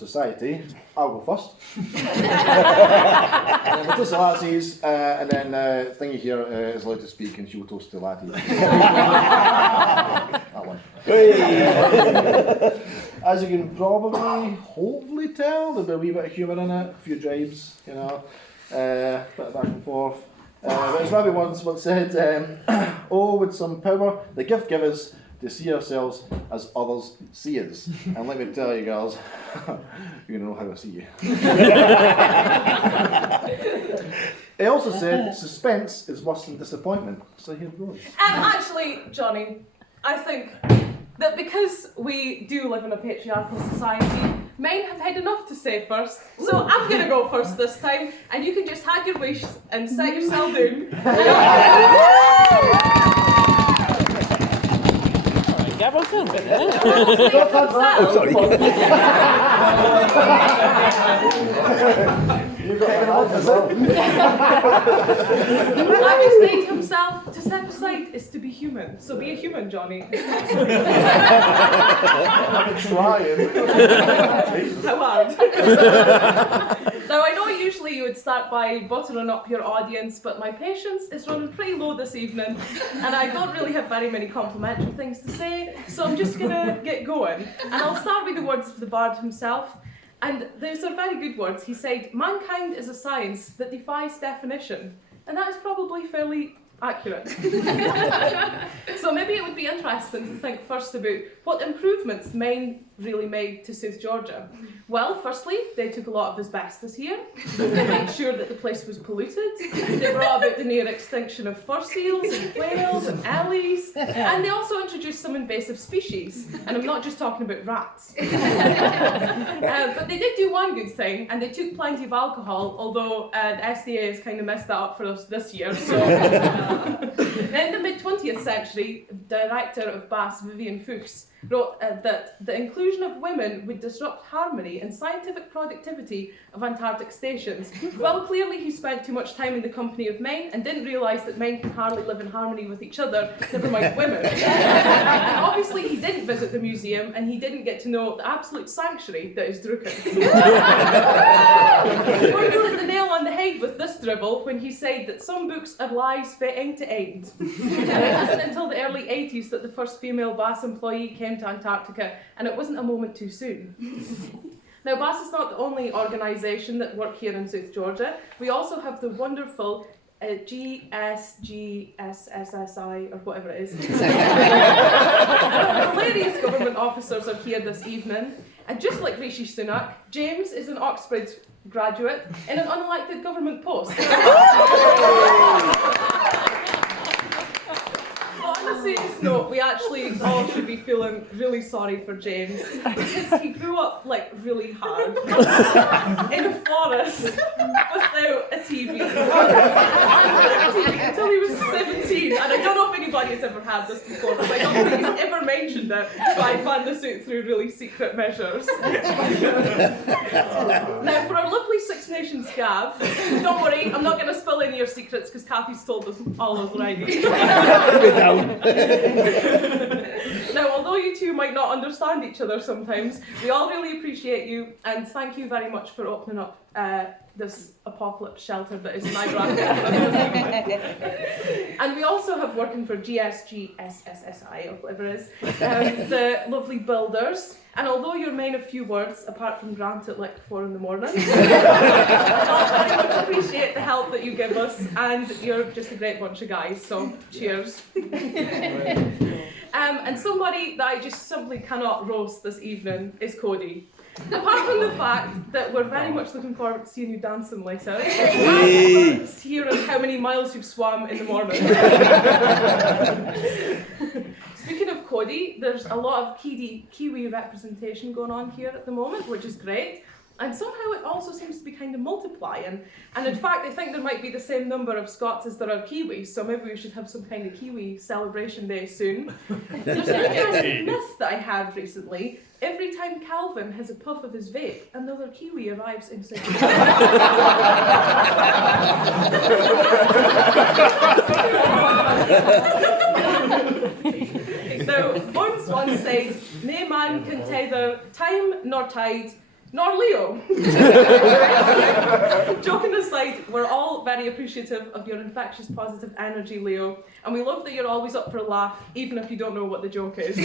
society, I'll go first. And then Tae the Lassies, and then Thingy here is allowed to speak and she will toast the laddie. That one. As you can probably, hopefully tell, there'll be a wee bit of humour in it, a few jibes, you know, bit of back and forth. But as Rabbi once said, oh, with some power, the gift givers to see ourselves as others see us. And let me tell you, girls, you know how I see you. He also said, suspense is worse than disappointment. So here goes. Actually, Johnny, I think that because we do live in a patriarchal society, men have had enough to say first. So I'm going to go first this time, and you can just have your wish and set yourself down. Gavel film, I'm sorry. Abby saying to himself, to step aside is to be human. So be a human, Johnny. I'm trying. How hard? Now, I know usually you would start by buttering up your audience, but my patience is running pretty low this evening, and I don't really have very many complimentary things to say, so I'm just going to get going. And I'll start with the words of the bard himself. And those are very good words. He said, mankind is a science that defies definition. And that is probably fairly accurate. So maybe it would be interesting to think first about what improvements Maine really made to South Georgia. Well, firstly, they took a lot of asbestos here. They made sure that the place was polluted. They brought about the near extinction of fur seals and whales and ellies. And they also introduced some invasive species. And I'm not just talking about rats. But they did do one good thing, and they took plenty of alcohol, although the SDA has kind of messed that up for us this year. So. In the mid-20th century, director of BAS, Vivian Fuchs, wrote that the inclusion of women would disrupt harmony and scientific productivity of Antarctic stations. Well, clearly he spent too much time in the company of men and didn't realise that men can hardly live in harmony with each other, never mind women. And obviously he didn't visit the museum and he didn't get to know the absolute sanctuary that is Drucken. He hit the nail on the head with this dribble when he said that some books are lies from end to end. And it wasn't until the early 80s that the first female BAS employee came to Antarctica, and it wasn't a moment too soon. Now, BAS is not the only organisation that work here in South Georgia. We also have the wonderful GSGSSSI, or whatever it is. Hilarious government officers are here this evening, and just like Rishi Sunak, James is an Oxford graduate in an unelected government post. On a serious note, we actually all should be feeling really sorry for James, because he grew up like really hard in a forest without a TV. Until he was 17, and I don't know if anybody has ever had this before, because I don't think he's ever mentioned it, but I found this out through really secret measures. Now, for our lovely Six Nations Gav, don't worry, I'm not going to spill any of your secrets, because Kathy's told us all already. Now, although you two might not understand each other sometimes, we all really appreciate you, and thank you very much for opening up this apocalypse shelter that is Niagara. And we also have working for GSGSSSI, or whatever it is, the lovely builders. And although you're men of few words, apart from Grant at like 4 in the morning, we all very much appreciate the help that you give us, and you're just a great bunch of guys, so cheers. And somebody that I just simply cannot roast this evening is Cody. Apart from the fact that we're very much looking forward to seeing you dancing later, and hearing how many miles you've swum in the morning. Speaking of Cody, there's a lot of Kiwi representation going on here at the moment, which is great. And somehow it also seems to be kind of multiplying. And in fact, I think there might be the same number of Scots as there are Kiwis, so maybe we should have some kind of Kiwi celebration day soon. There's an interesting myth that I had recently. Every time Calvin has a puff of his vape, another Kiwi arrives in South Now, Burns once said, "No man can tether time nor tide nor Leo. Joking aside, we're all very appreciative of your infectious positive energy, Leo, and we love that you're always up for a laugh, even if you don't know what the joke is.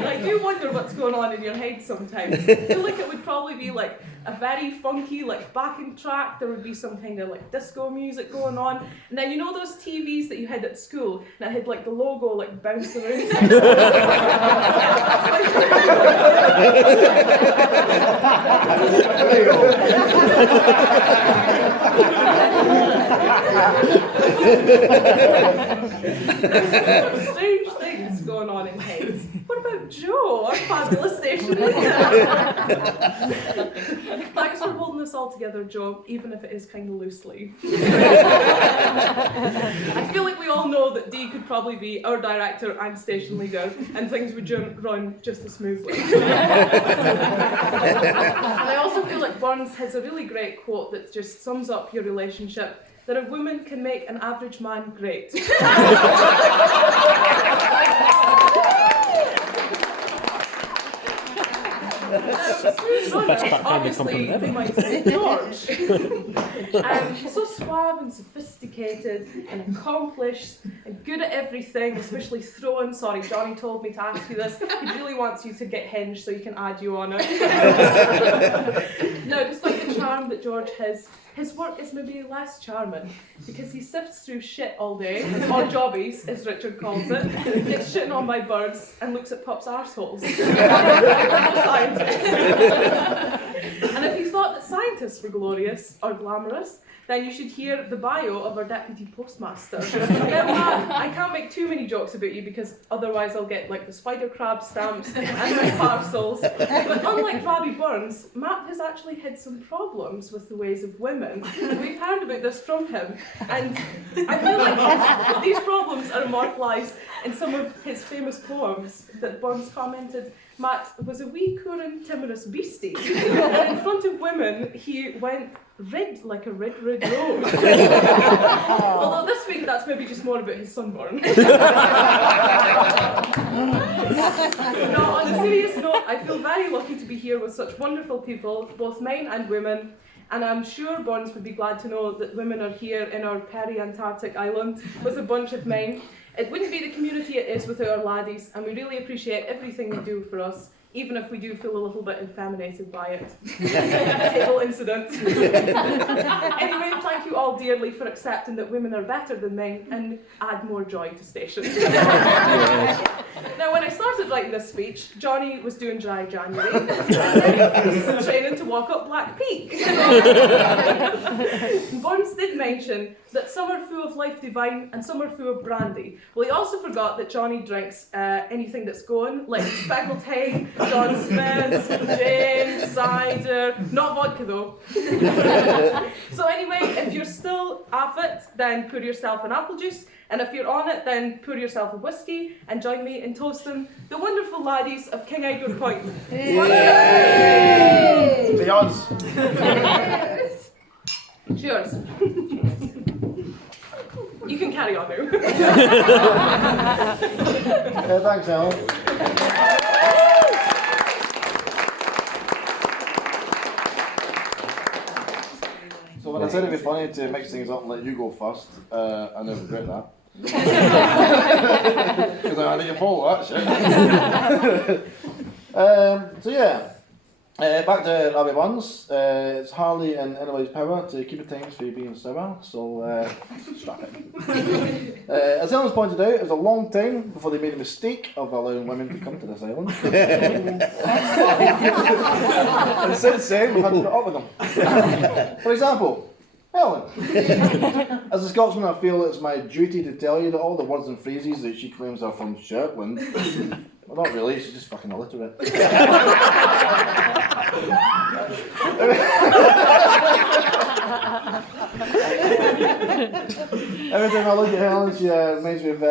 I do wonder what's going on in your head sometimes. I feel like it would probably be like a very funky like backing track. There would be some kind of like disco music going on. And then you know those TVs that you had at school that had like the logo like bouncing around? There you go. Strange things going on in heads. What about Joe, our fabulous station leader? Thanks for holding this all together, Joe, even if it is kind of loosely. I feel like we all know that Dee could probably be our director and station leader, and things would run just as smoothly. And I also feel like Burns has a really great quote that just sums up your relationship, that a woman can make an average man great. Obviously, they might say George. So suave and sophisticated and accomplished and good at everything, especially throwing. Sorry, Johnny told me to ask you this. He really wants you to get hinged so he can add you on it. Now, despite the charm that George has, his work is maybe less charming because he sifts through shit all day, or jobbies, as Richard calls it, gets shitting on by birds, and looks at pups' arseholes. And if you thought that scientists were glorious or glamorous, then you should hear the bio of our deputy postmaster. Now, Matt, I can't make too many jokes about you because otherwise I'll get like the spider crab stamps and my parcels. But unlike Robbie Burns, Matt has actually had some problems with the ways of women. We've heard about this from him, and I feel like these problems are immortalised in some of his famous poems that Burns commented. Matt was a wee coorin' timorous beastie, and in front of women he went red like a red rose. Although this week that's maybe just more about his sunburn. Now, on a serious note, I feel very lucky to be here with such wonderful people, both men and women, and I'm sure Burns would be glad to know that women are here in our peri-Antarctic island with a bunch of men. It wouldn't be the community it is without our laddies, and we really appreciate everything they do for us, even if we do feel a little bit effeminated by it. Table incident. Anyway, thank you all dearly for accepting that women are better than men and add more joy to station. Now, when I started writing this speech, Johnny was doing dry January, training to walk up Black Peak. Burns did mention that some are full of life divine and some are full of brandy. Well, he also forgot that Johnny drinks anything that's going, like speckled hay, John Smith's, gin, cider, not vodka though. So anyway, if you're still off it, then pour yourself an apple juice, and if you're on it, then pour yourself a whiskey, and join me in toasting the wonderful laddies of King Edward Point. The odds. Cheers. You can carry on now. Thanks, Alan. So when I said it'd be funny to mix things up and let you go first, I never regret that. Because I need to follow that shit. So yeah, back to Robbie Burns. It's hardly in anybody's power to keep the things for being sour, so strap it. As Ellen's pointed out, it was a long time before they made a mistake of allowing women to come to this island. And since then, we've had to put up with them. For example, Ellen. As a Scotsman, I feel it's my duty to tell you that all the words and phrases that she claims are from Shetland, well, not really, she's just fucking illiterate. Every time I look at Helen, she reminds me of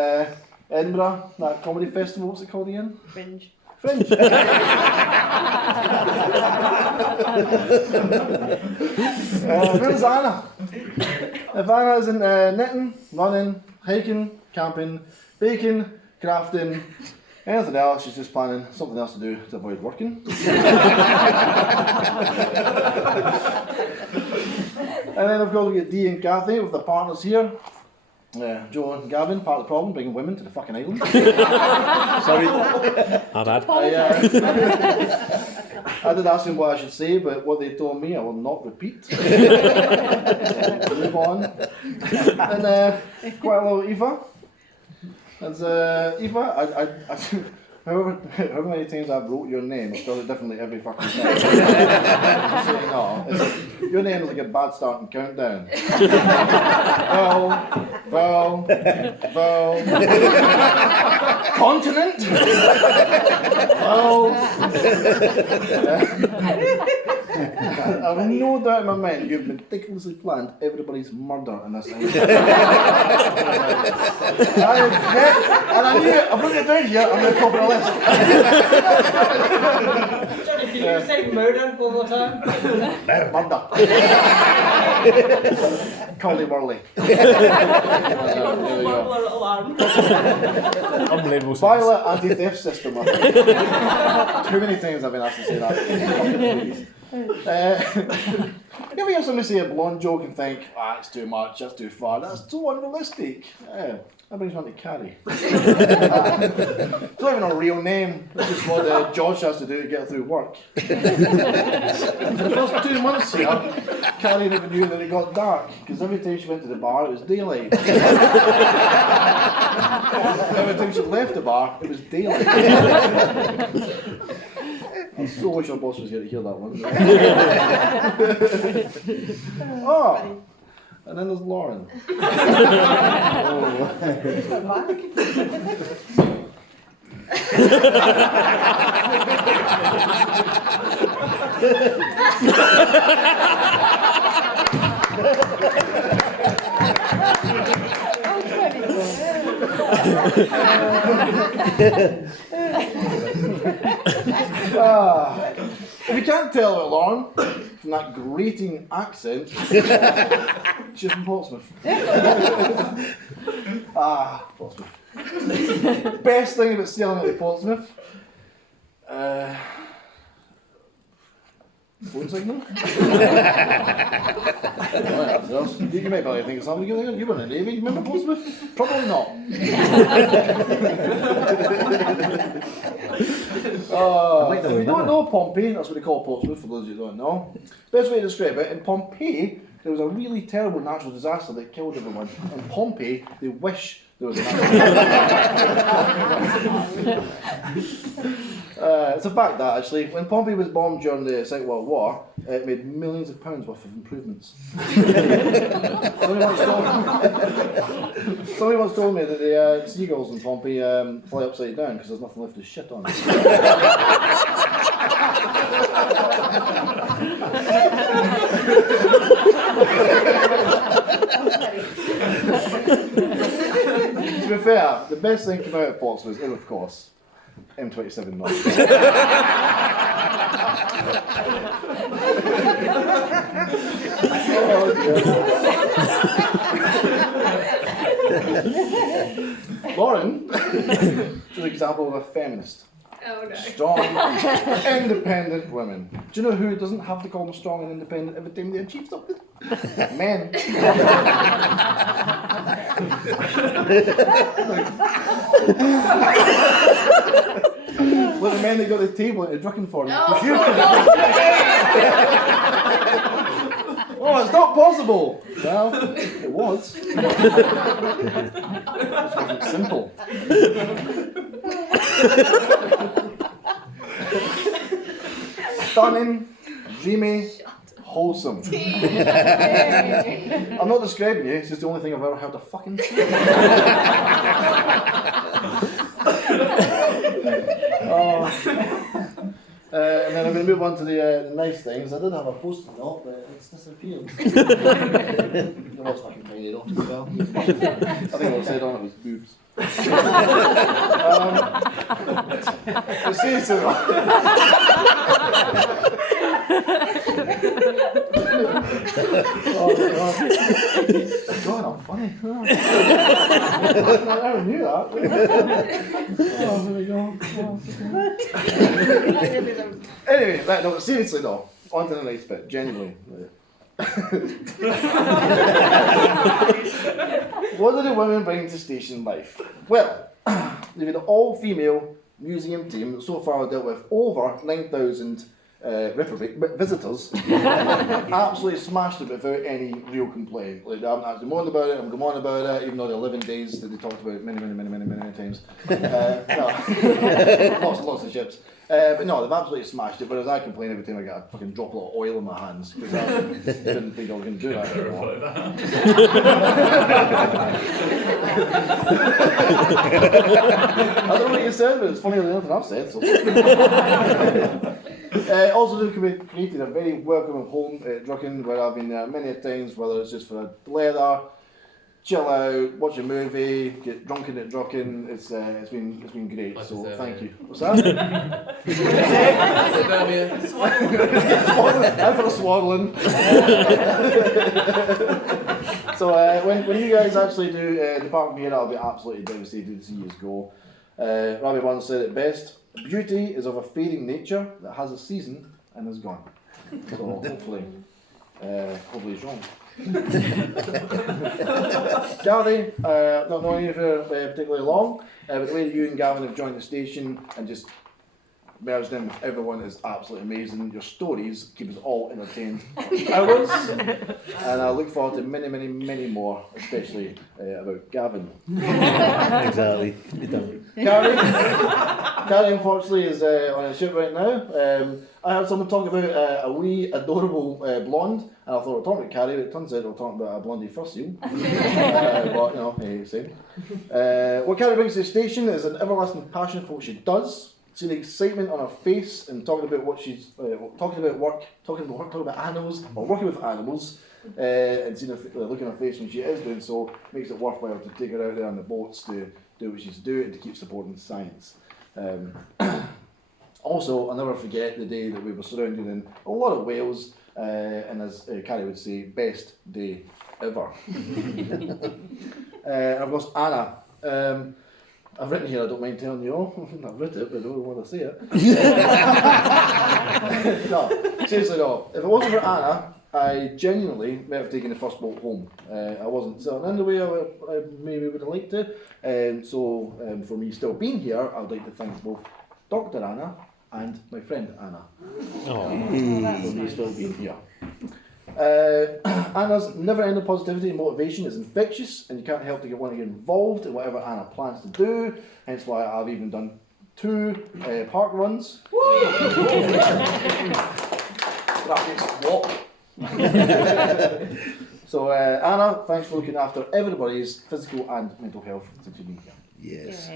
Edinburgh, that comedy festival, what's it called again? Fringe. Fringe. Where's Anna? If Anna isn't knitting, running, hiking, camping, baking, crafting, Anything else, she's just planning something else to do to avoid working. And then of course we get Dee and Kathy with the partners here. Joe and Gavin, part of the problem, bringing women to the fucking island. Sorry. Our bad. I did ask them what I should say, but what they told me I will not repeat. Move on. And quite a lot of Eva. As Eva, however many times I've wrote your name, I spelled it differently every fucking time. Saying, no, your name is like a bad starting countdown. Vowel. Continent. Vowel. I've no doubt in my mind you've meticulously planned everybody's murder in this house. And I knew it. I've written it down here. I'm going to top of the list. Johnny, can you say murder one more time? Murder. Collie Whirly. Alarm. Unbelievable. Violet anti-theft system. I think. Too many times I've been asked to say that. You ever hear somebody say a blonde joke and think, it's too much, that's too far, that's so unrealistic? That brings one to Carrie. It's not even a real name, it's just what Josh has to do to get through work. For the first 2 months here, Carrie never knew that it got dark, because every time she went to the bar, it was daylight. Every time she left the bar, it was daylight. I so wish our boss was here to hear that one. And then there's Lauren. If you can't tell about Lauren from that grating accent, she's from Portsmouth. Portsmouth. Best thing about sailing out of Portsmouth? Phone signal? You might probably think of something. You were in the Navy, you remember Portsmouth? Probably not. If you don't know Pompeii, that's what they call Portsmouth for those who don't know. Best way to describe it, in Pompeii there was a really terrible natural disaster that killed everyone. In Pompeii, they wish there was a natural disaster. It's a fact that actually, when Pompeii was bombed during the Second World War, it made millions of pounds worth of improvements. Somebody once told me that the seagulls in Pompeii fly upside down because there's nothing left to shit on. To be fair, the best thing came out of Portsmouth is, of course, M27 North. Lauren is an example of a feminist. Oh no. Strong, independent women. Do you know who doesn't have to call them strong and independent every time they achieve something? Men. Well, the men that got the table and they're drunken for them. Oh, it's not possible. Well, it was. It wasn't simple. Stunning, dreamy, wholesome. I'm not describing you, it's just the only thing I've ever heard a fucking say. And then I'm going to move on to the nice things. I did have a post-it note, but it's disappeared. It was fucking tiny though, as well. I think what I said on it was boobs. It says so. God, I'm funny. I never knew that. Oh, there we go. Anyway, right, no, seriously though, on to the nice bit, genuinely. What do the women bring to station life? Well, they've had an all-female museum team that so far dealt with over 9,000 visitors. Absolutely smashed it without any real complaint. Like, they haven't actually moaned about it, and go on about it, even though the 11 days that they talked about many times. No. lots of ships. But no, they've absolutely smashed it, whereas I complain every time I get a fucking droplet of oil in my hands, because I didn't think I was going to do that anymore. I don't know what you said, but it's funnier than anything I've said. So. Also, they've created a very welcoming home at Drucken, where I've been there many times, whether it's just for a leather, chill out, watch a movie, get drunken at Drucken. It's been great. Like So thank you. it. What's that? I'm for swaddling. So when you guys actually do depart from here, I'll be absolutely devastated to see you go. Robbie once said it best: beauty is of a fading nature that has a season and is gone. So hopefully he's wrong. Gary, not knowing you for particularly long, but the way that you and Gavin have joined the station and just merged in with everyone is absolutely amazing. Your stories keep us all entertained for hours, and I look forward to many more, especially about Gavin. Exactly. Carrie unfortunately is on a ship right now. I heard someone talk about a wee adorable blonde, and I thought we were talking about Carrie, but it turns out we were talking about a blondie fossil. But you know, hey, same. What Carrie brings to the station is an everlasting passion for what she does. See the excitement on her face and talking about what she's talking about animals, or working with animals, and seeing the look on her face when she is doing so makes it worthwhile to take her out there on the boats to do what she's doing and to keep supporting science. Also, I'll never forget the day that we were surrounded in a lot of whales, and as Carrie would say, best day ever. And of course, Anna. I've written here, I don't mind telling you all. I've written it, but I don't want to say it. No, seriously no. If it wasn't for Anna, I genuinely might have taken the first boat home. I wasn't sailing in the way I maybe would have liked to. So for me still being here, I would like to thank both Dr. Anna and my friend Anna for me still being here. Anna's never-ending positivity and motivation is infectious, and you can't help to want to get involved in whatever Anna plans to do. Hence why I've even done 2 park runs. So Anna, thanks for looking after everybody's physical and mental health since you've been here. Yes.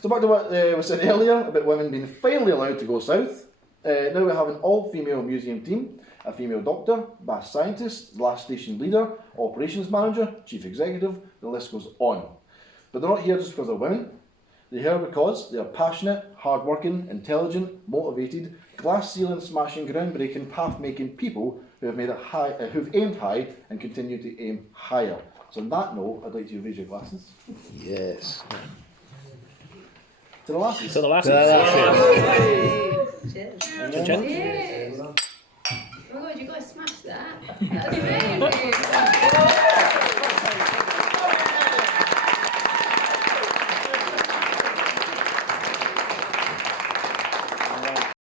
So back to what we said earlier about women being finally allowed to go south. Now we have an all-female museum team, a female doctor, bash scientist, last station leader, operations manager, chief executive, the list goes on. But they're not here just because they're women. They're here because they are passionate, hard-working, intelligent, motivated, glass ceiling smashing, groundbreaking, path-making people who have made it high, who've aimed high and continue to aim higher. So on that note, I'd like you to raise your glasses. Yes. To the Lassies. To the Lassies. Cheers. Chin. Cheers. Oh my god, you guys smashed that. That's amazing.